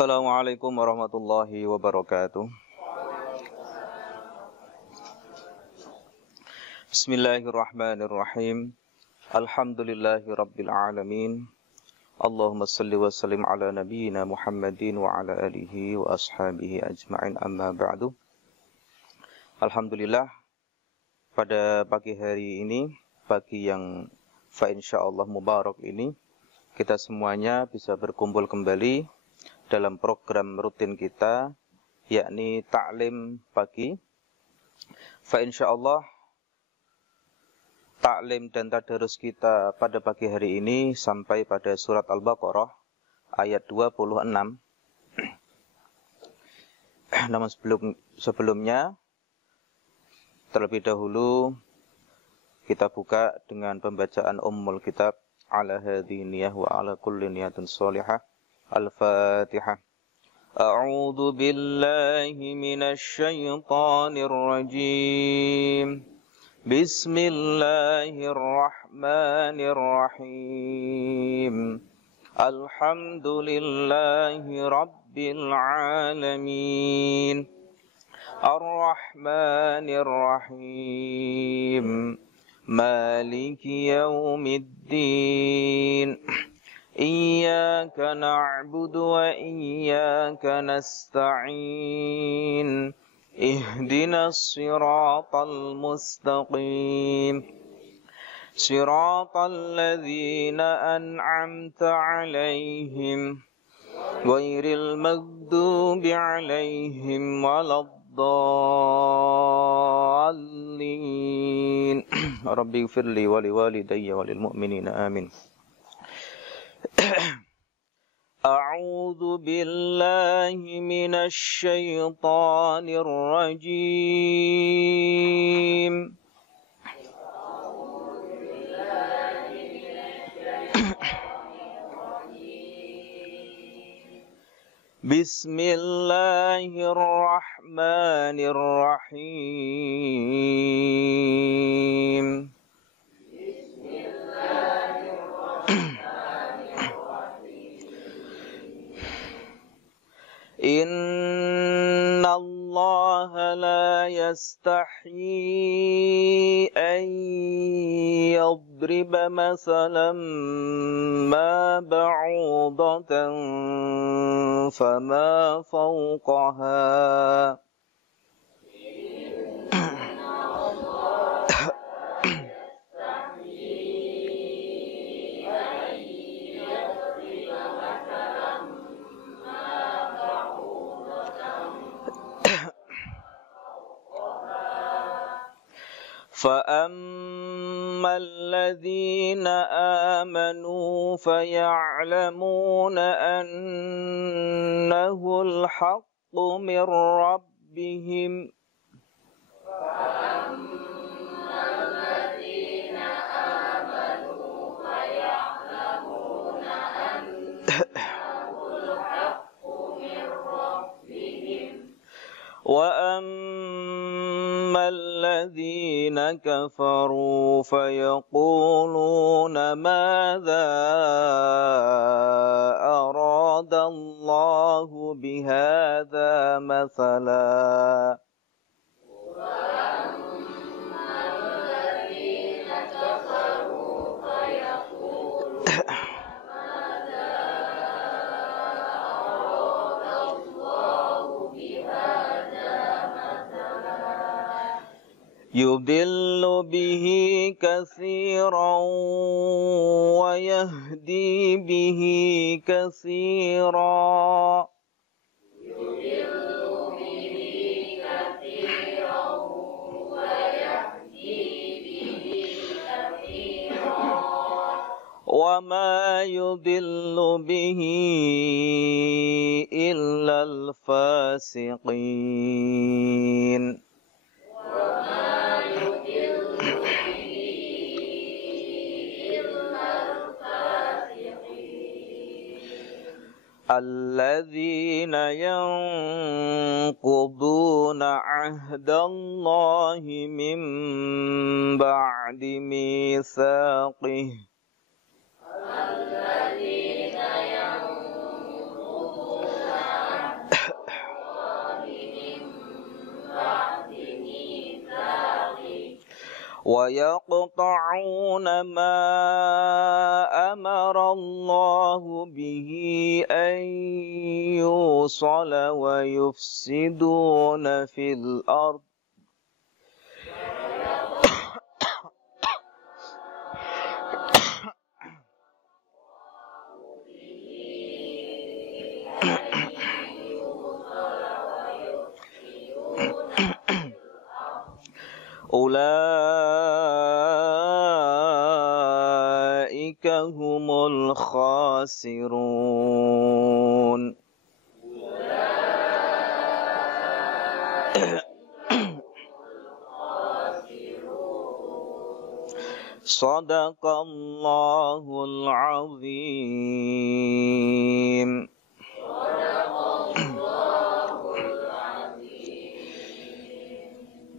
Assalamualaikum warahmatullahi wabarakatuh. Bismillahirrahmanirrahim. Alhamdulillahi rabbil alamin. Allahumma salli wa sallim ala nabiyyina Muhammadin wa ala alihi wa ashabihi ajma'in, amma ba'du. Alhamdulillah, pada pagi hari ini, pagi yang fa insyaallah mubarak ini, kita semuanya bisa berkumpul kembali dalam program rutin kita, yakni Ta'lim Pagi. Fa insyaallah, taklim dan tadarus kita pada pagi hari ini sampai pada surat Al-Baqarah ayat 26. Namun sebelumnya, terlebih dahulu kita buka dengan pembacaan Ummul Kitab, ala hadhihi niyah wa ala kulli niyatin sholihah. Al-Fatihah. A'udzu billahi minasy syaithanir rajim. Bismillahirrahmanirrahim. Alhamdulillahi rabbil alamin. Ar-Rahmanir-Rahim. Maliki yaumiddin. Iyyaka na'budu wa iyyaka nasta'in. Ihdinas siratal mustaqim. Siratal ladzina an'amta 'alaihim ghairil maghdubi 'alaihim waladdallin. Rabbighfirli wa liwalidayya wa lil mu'minina amin. A'udzu billahi minasy syaithanir rajim. Bismillahirrahmanirrahim. Inna Allah la yastahyi an yadriba masalan ma ba'udatan fama fawqaha. فَأَمَّا الَّذِينَ آمَنُوا فَيَعْلَمُونَ أَنَّهُ الْحَقُّ مِنْ رَبِّهِمْ. وَأَمَّا الَّذِينَ كَفَرُوا فَيَقُولُونَ مَاذَا أَرَادَ اللَّهُ بِهَذَا مَثَلًا. يُضِلُّ بِهِ كَثِيرًا وَيَهْدِي بِهِ كَثِيرًا. وَمَا يُضِلُّ بِهِ إِلَّا الْفَاسِقِينَ. الذين ينقضون عهد الله من بعد ميثاقه ويقطعون ما أمر الله به أن يوصل ويفسدون في الأرض أولئك هم الخاسرون. صدق الله العظيم.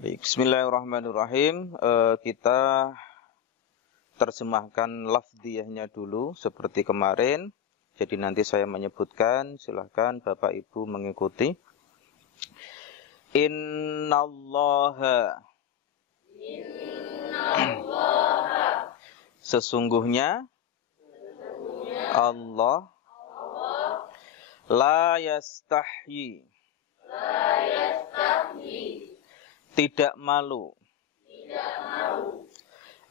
Bismillahirrahmanirrahim. Kita terjemahkan lafdiyahnya dulu seperti kemarin. Jadi nanti saya menyebutkan, silahkan Bapak Ibu mengikuti. Innallaha, sesungguhnya Allah la yastahyi, tidak malu,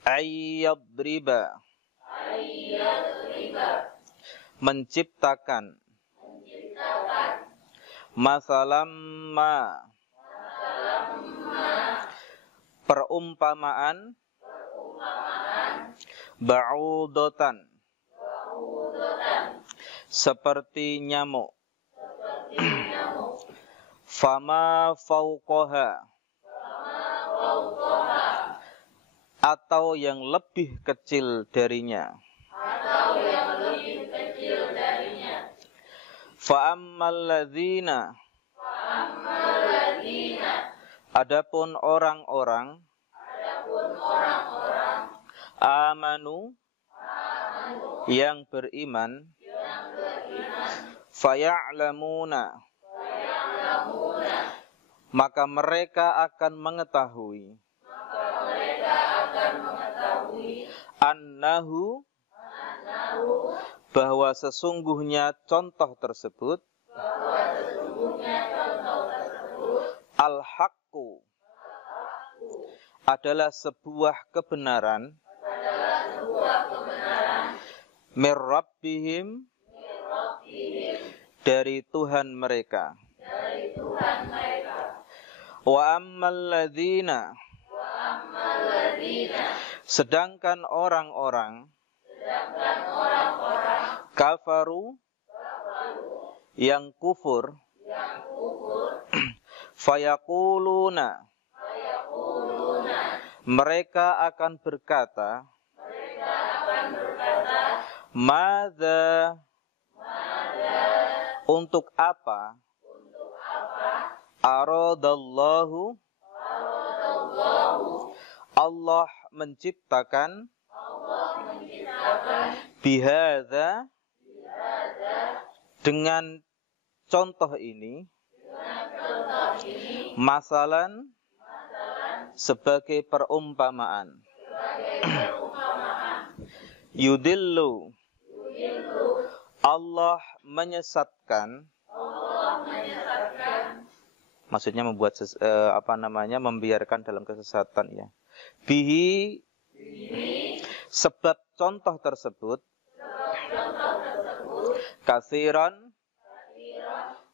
ayyadriba, menciptakan, masalam ma, perumpamaan, ba'udotan, seperti nyamuk, fama fauqaha, atau yang lebih kecil darinya, fa'ammal ladzina, adapun orang-orang, amanu, yang beriman, faya'lamuna, maka mereka akan mengetahui, annahu, bahwa sesungguhnya contoh tersebut, al-haqqu, adalah sebuah kebenaran, mir rabbihim, dari Tuhan mereka. Wa ammal ladzina, sedangkan orang-orang, kafaru, yang kufur, fayaquluna, mereka akan berkata, madza, untuk apa, aradallahu, Allah menciptakan, bihadza, dengan contoh ini, masalan, sebagai perumpamaan. Yudillu, Allah menyesatkan, maksudnya membuat membiarkan dalam kesesatan, ya. Bihi, sebab contoh tersebut, katsiran,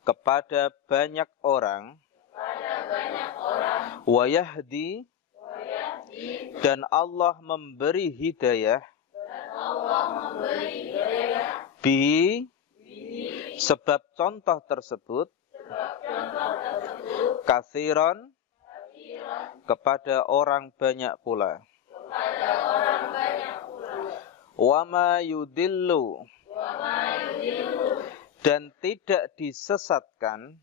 kepada banyak orang, wa yahdi, dan Allah memberi hidayah, bihi, sebab contoh tersebut, katsiran, kepada orang banyak pula. Wa ma yudillu, dan tidak disesatkan,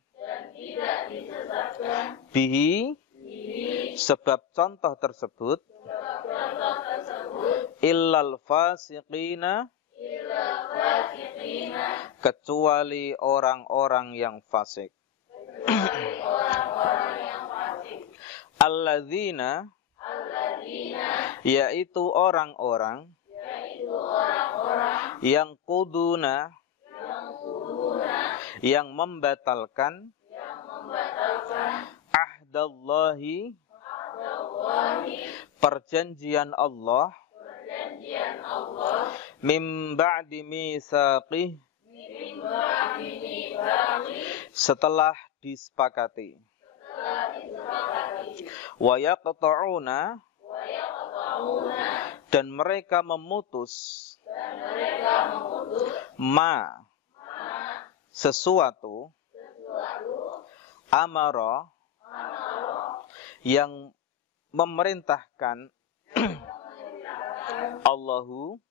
bihi, sebab contoh tersebut, illal fasiqina, kecuali orang-orang yang fasik. Alladzina, yaitu orang-orang yang quduna, yang membatalkan ahdallahi, perjanjian Allah, mim ba'di mitsaqih, setelah disepakati, wa yaqta'una, dan mereka memutus, ma, sesuatu, amara, yang memerintahkan Allahu,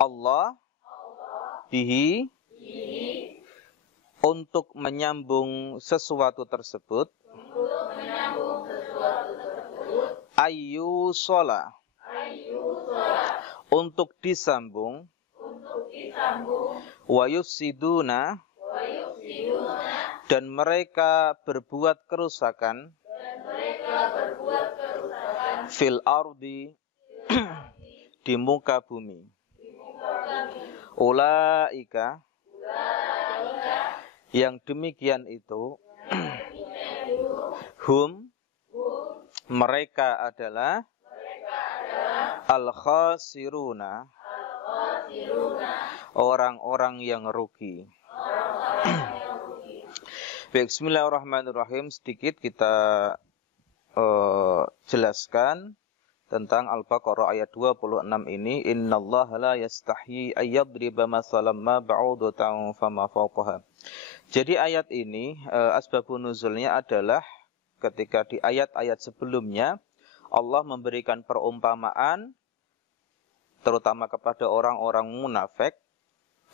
Allah, bihi, untuk menyambung sesuatu tersebut, ayyusola, untuk disambung, wa yufsiduna, dan mereka berbuat kerusakan, fil ardi, di muka bumi. Ulaika, yang demikian itu, hum, mereka adalah al-khasiruna, orang-orang yang rugi. Bismillahirrahmanirrahim. Sedikit kita jelaskan tentang Al-Baqarah ayat 26 ini. Innallaha la yastahyi ayyadriba masalan ma ba'udatan fama fawqaha. Jadi ayat ini asbabun nuzulnya adalah ketika di ayat-ayat sebelumnya Allah memberikan perumpamaan terutama kepada orang-orang munafik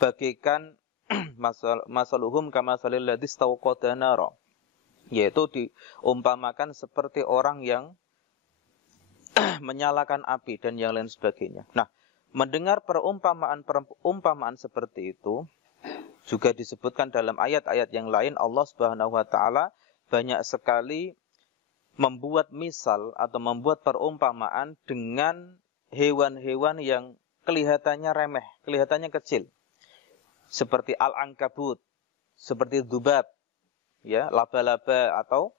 bagikan masaluhum kamasalil ladzi istawqada nara, yaitu diumpamakan seperti orang yang menyalakan api dan yang lain sebagainya. Nah, mendengar perumpamaan seperti itu juga disebutkan dalam ayat-ayat yang lain. Allah Subhanahu wa taala banyak sekali membuat misal atau membuat perumpamaan dengan hewan-hewan yang kelihatannya remeh, kelihatannya kecil. Seperti al-ankabut, seperti dzubab, ya, laba-laba atau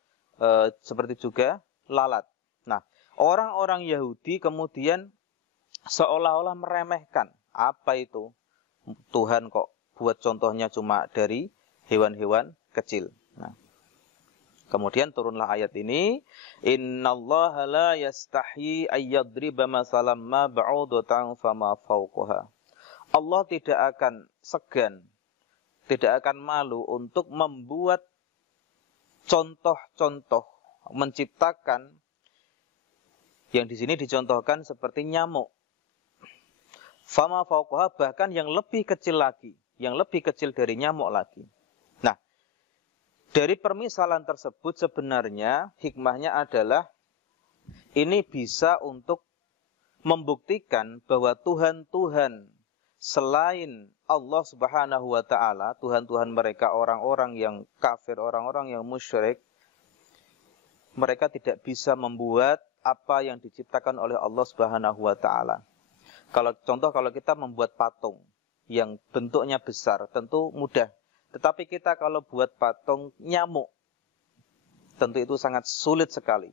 seperti juga lalat. Nah, orang-orang Yahudi kemudian seolah-olah meremehkan. Apa itu? Tuhan kok buat contohnya cuma dari hewan-hewan kecil. Nah, kemudian turunlah ayat ini, innallaha la yastahyi ayyadriba masalan ma ba'udatan fama fawqaha. Allah tidak akan segan, tidak akan malu untuk membuat contoh-contoh, menciptakan yang di sini dicontohkan seperti nyamuk. Fama fawqaha, bahkan yang lebih kecil lagi, yang lebih kecil dari nyamuk lagi. Nah, dari permisalan tersebut sebenarnya hikmahnya adalah ini bisa untuk membuktikan bahwa Tuhan-Tuhan selain Allah Subhanahu wa taala, Tuhan-Tuhan mereka orang-orang yang kafir, orang-orang yang musyrik, mereka tidak bisa membuat apa yang diciptakan oleh Allah Subhanahu wa taala. Kalau kita membuat patung yang bentuknya besar, tentu mudah. Tetapi kita kalau buat patung nyamuk, tentu itu sangat sulit sekali.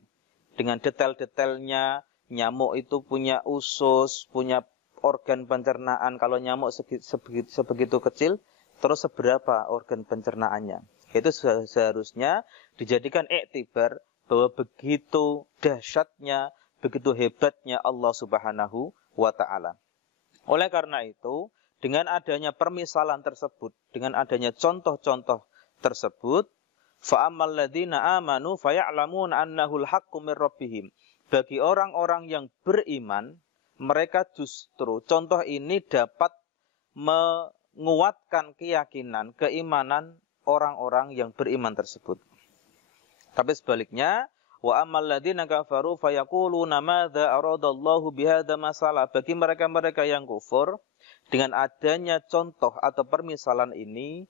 Dengan detail-detailnya, nyamuk itu punya usus, punya organ pencernaan. Kalau nyamuk sebegitu kecil, terus seberapa organ pencernaannya? Itu seharusnya dijadikan iktibar bahwa begitu dahsyatnya, begitu hebatnya Allah Subhanahu wa ta'ala. Oleh karena itu, dengan adanya permisalan tersebut, dengan adanya contoh-contoh tersebut, fa'ammal ladzina amanu faya'lamuna annahul haqqu mir rabbihim. Bagi orang-orang yang beriman, mereka justru contoh ini dapat menguatkan keyakinan, keimanan orang-orang yang beriman tersebut. Tapi sebaliknya, wa ammal ladzina kafaru fayaquluna madza aradallahu bihadza masalah. Bagi mereka-mereka yang kufur, dengan adanya contoh atau permisalan ini,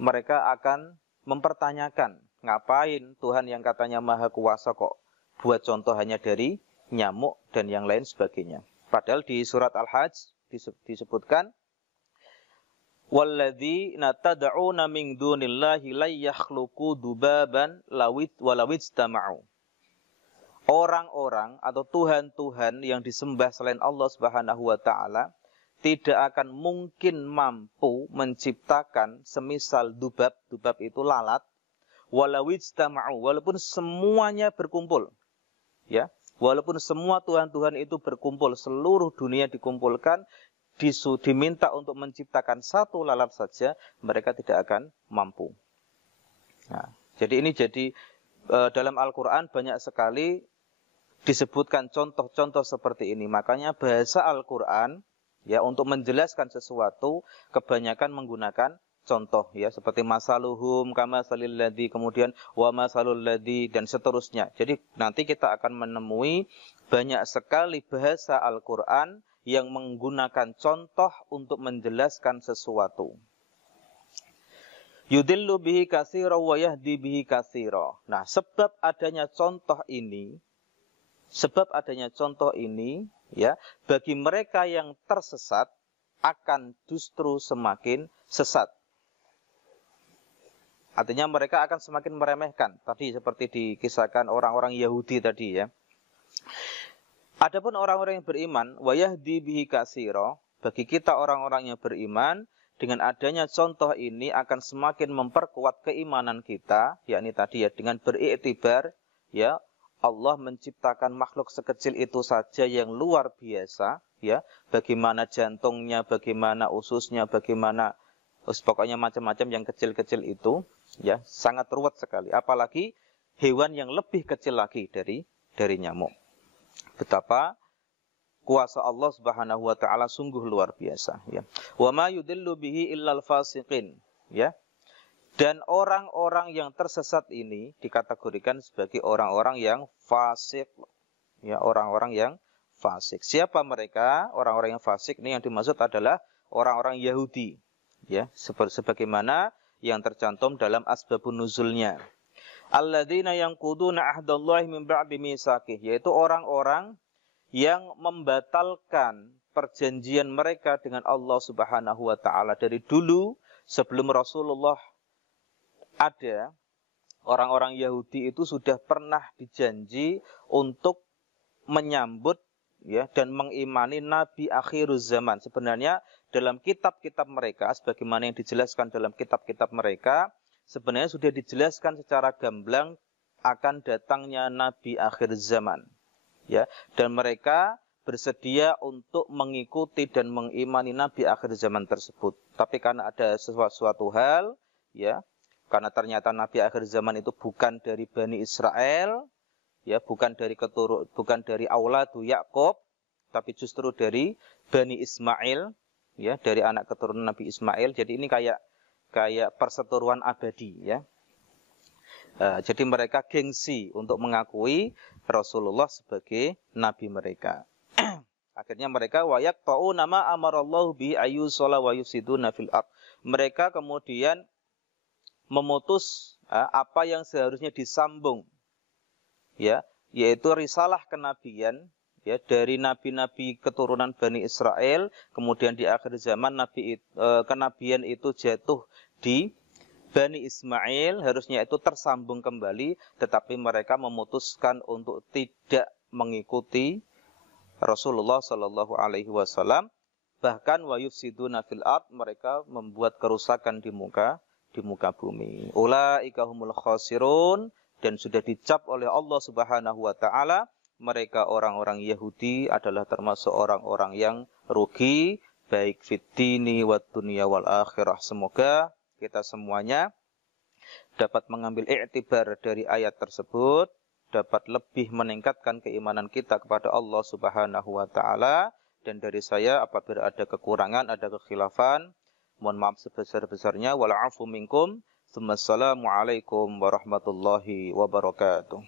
mereka akan mempertanyakan, ngapain Tuhan yang katanya maha kuasa kok buat contoh hanya dari nyamuk dan yang lain sebagainya. Padahal di surat Al-Hajj disebutkan walladzina tad'una min dunillahi la yakhluqu dubaban walawitstama'u. Orang-orang atau tuhan-tuhan yang disembah selain Allah Subhanahu wa taala tidak akan mungkin mampu menciptakan semisal dubab itu lalat, walawitstama'u, walaupun semuanya berkumpul. Ya, walaupun semua tuhan-tuhan itu berkumpul, seluruh dunia dikumpulkan, diminta untuk menciptakan satu lalat saja, mereka tidak akan mampu. Nah, jadi dalam Al-Quran banyak sekali disebutkan contoh-contoh seperti ini. Makanya bahasa Al-Quran ya untuk menjelaskan sesuatu kebanyakan menggunakan contoh ya, seperti masaluhum kama salil ladzi, kemudian wa masalul ladzi, dan seterusnya. Jadi nanti kita akan menemui banyak sekali bahasa Al-Quran yang menggunakan contoh untuk menjelaskan sesuatu. Yudillu bihi katsira wa yahdi bihi katsira. Nah, sebab adanya contoh ini ya, bagi mereka yang tersesat akan justru semakin sesat. Artinya mereka akan semakin meremehkan. Tadi seperti dikisahkan orang-orang Yahudi tadi ya. Adapun orang-orang yang beriman, wa yahdi bihi katsira, bagi kita orang-orang yang beriman, dengan adanya contoh ini akan semakin memperkuat keimanan kita, yakni tadi ya dengan beriktibar ya, Allah menciptakan makhluk sekecil itu saja yang luar biasa ya, bagaimana jantungnya, bagaimana ususnya, bagaimana pokoknya macam-macam yang kecil-kecil itu ya, sangat ruwet sekali, apalagi hewan yang lebih kecil lagi dari nyamuk. Betapa kuasa Allah Subhanahu wa taala sungguh luar biasa ya. Wa ma yudillu bihi illal fasiqin ya. Dan orang-orang yang tersesat ini dikategorikan sebagai orang-orang yang fasik. Ya, orang-orang yang fasik. Siapa mereka? Orang-orang yang fasik ini yang dimaksud adalah orang-orang Yahudi. Ya, sebagaimana yang tercantum dalam asbabun nuzulnya. Alladzina yanquduna ahdallahi min ba'di mitsaqih, yaitu orang-orang yang membatalkan perjanjian mereka dengan Allah Subhanahu wa taala dari dulu sebelum Rasulullah ada. Orang-orang Yahudi itu sudah pernah dijanji untuk menyambut ya dan mengimani Nabi akhir zaman. Sebenarnya dalam kitab-kitab mereka, sebagaimana yang dijelaskan dalam kitab-kitab mereka, sebenarnya sudah dijelaskan secara gamblang akan datangnya Nabi akhir zaman. Ya, dan mereka bersedia untuk mengikuti dan mengimani Nabi akhir zaman tersebut. Tapi karena ada sesuatu hal, ya, karena ternyata Nabi akhir zaman itu bukan dari Bani Israel, ya, bukan dari auladu Yakub, tapi justru dari Bani Ismail, ya, dari anak keturunan Nabi Ismail. Jadi ini kayak perseteruan abadi, ya. Jadi mereka gengsi untuk mengakui Rasulullah sebagai nabi mereka. Akhirnya mereka wayaqta'una ma amarallahu bi ayyusala wa yusiduna fil ard. Mereka kemudian memutus apa yang seharusnya disambung, ya, yaitu risalah kenabian, ya, dari nabi-nabi keturunan Bani Israel. Kemudian di akhir zaman kenabian itu jatuh di Bani Ismail, harusnya itu tersambung kembali, tetapi mereka memutuskan untuk tidak mengikuti Rasulullah Shallallahu Alaihi Wasallam. Bahkan wa yufsiduna fil ard, mereka membuat kerusakan di muka bumi. Ulaika humul khasirun, dan sudah dicap oleh Allah Subhanahu wa taala, mereka orang-orang Yahudi adalah termasuk orang-orang yang rugi, baik fid dini wad dunya wal akhirah. Semoga kita semuanya dapat mengambil iktibar dari ayat tersebut, dapat lebih meningkatkan keimanan kita kepada Allah Subhanahu wa taala. Dan dari saya apabila ada kekurangan, ada kekhilafan, mohon maaf sebesar-besarnya. Wal 'afu minkum. Assalamualaikum warahmatullahi wabarakatuh.